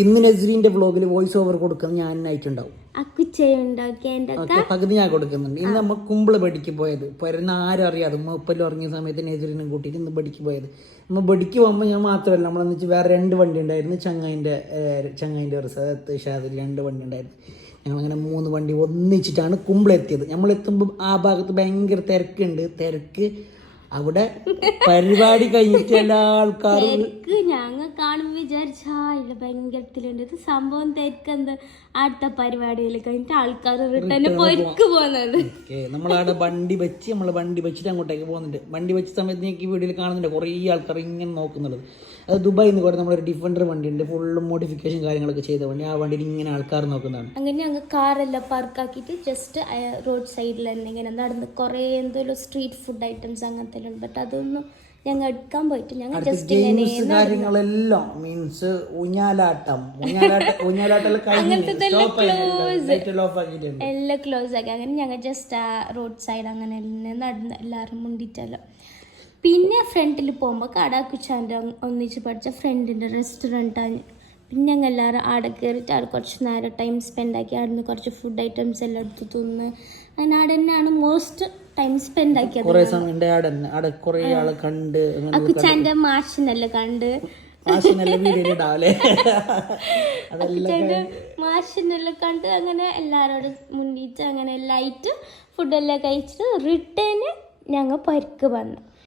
ഇന്ന് നസ്രീന്റെ വ്ളോഗിൽ voice over കൊടുക്കുന്നത് ഞാനായിട്ടുണ്ടാവും. പകുതി ഞാൻ കൊടുക്കുന്നുണ്ട്. ഇന്ന് നമ്മൾ കുമ്പിള് ബടിക്ക് പോയത് വരുന്ന ആരും അറിയാതെ മുപ്പല്ലോ ഇറങ്ങിയ സമയത്ത് നസ്രീനും കൂട്ടിയിട്ട് ഇന്ന് ബടിക്ക് പോയത്. നമ്മൾ ബടിക്ക് പോകുമ്പോൾ ഞാൻ മാത്രമല്ല, നമ്മളെന്ന് വെച്ചാൽ വേറെ 2 വണ്ടി ഉണ്ടായിരുന്നു. ചങ്ങായിൻ്റെ റിസർത്ത് ഷാദിൽ 2 വണ്ടി ഉണ്ടായിരുന്നു. ഞങ്ങളങ്ങനെ 3 വണ്ടി ഒന്നിച്ചിട്ടാണ് കുമ്പിളെത്തിയത്. നമ്മളെത്തുമ്പോൾ ആ ഭാഗത്ത് ഭയങ്കര തിരക്ക്. അവിടെ പരിപാടി കഴിഞ്ഞിട്ട് എല്ലാ ആൾക്കാരും ഞങ്ങൾ കാണുമ്പോൾ വിചാരിച്ചാ ഭയങ്കരത്തിലുണ്ട് ഇത് സംഭവം. തിരക്കെന്ത് അടുത്ത പരിപാടിയിൽ കഴിഞ്ഞിട്ട് ആൾക്കാർ റിട്ടേൺ പൊരിക്ക് പോകുന്നത്. നമ്മളവിടെ വണ്ടി വെച്ചിട്ട് അങ്ങോട്ടേക്ക് പോകുന്നുണ്ട്. വണ്ടി വെച്ച സമയത്ത് എനിക്ക് വീഡിയോയിൽ കാണുന്നുണ്ട് കുറേ ആൾക്കാർ ഇങ്ങനെ നോക്കുന്നുള്ളത്. അത് ദുബായിൽ നിന്ന് കൂടെ നമ്മളൊരു ഡിഫൻഡർ വണ്ടി ഉണ്ട്, ഫുള്ള് മോഡിഫിക്കേഷൻ കാര്യങ്ങളൊക്കെ ചെയ്ത വണ്ടി. ആ വണ്ടിയിൽ ഇങ്ങനെ ആൾക്കാർ നോക്കുന്നതാണ്. അങ്ങനെ ഞങ്ങൾ കാറെല്ലാം പാർക്കാക്കിയിട്ട് ജസ്റ്റ് റോഡ് സൈഡിൽ തന്നെ ഇങ്ങനെ നടന്ന് കുറേ എന്തോലും സ്ട്രീറ്റ് ഫുഡ് ഐറ്റംസ് അങ്ങനത്തെ ഉണ്ട്. ബട്ട് അതൊന്നും ഞങ്ങൾ എടുക്കാൻ പോയിട്ട് ഞങ്ങൾ ജസ്റ്റ് കാര്യങ്ങളെല്ലാം മീൻസ് എല്ലാം ക്ലോസ് ആക്കി. അങ്ങനെ ഞങ്ങൾ ജസ്റ്റ് ആ റോഡ് സൈഡ് അങ്ങനെ നടന്ന് എല്ലാവരും മുണ്ടിട്ടല്ലോ. പിന്നെ ഫ്രണ്ടിൽ പോകുമ്പോൾ കാടാക്കുച്ചാൻ്റെ ഒന്നിച്ച് പഠിച്ച ഫ്രണ്ടിൻ്റെ റെസ്റ്റോറൻറ്റാണ്. പിന്നെ ഞങ്ങൾ എല്ലാവരും അവിടെ കയറിയിട്ട് അവിടെ കുറച്ച് നേരം ടൈം സ്പെൻഡ് ആക്കി. അവിടെ നിന്ന് കുറച്ച് ഫുഡ് ഐറ്റംസ് എല്ലാം എടുത്ത് തിന്ന് അങ്ങനെ അവിടെ തന്നെയാണ് മോസ്റ്റ് ടൈം സ്പെൻഡ് ആക്കിയത്. അക്കുച്ചാൻ്റെ മാഷിനെല്ലാം കണ്ട് മാഷിനെല്ലാം കണ്ട് അങ്ങനെ എല്ലാവരോടും മുന്നിട്ട് അങ്ങനെ ലൈറ്റ് ഫുഡെല്ലാം കഴിച്ചിട്ട് റിട്ടേണ് ഞങ്ങൾ പരിക്ക് വന്നു.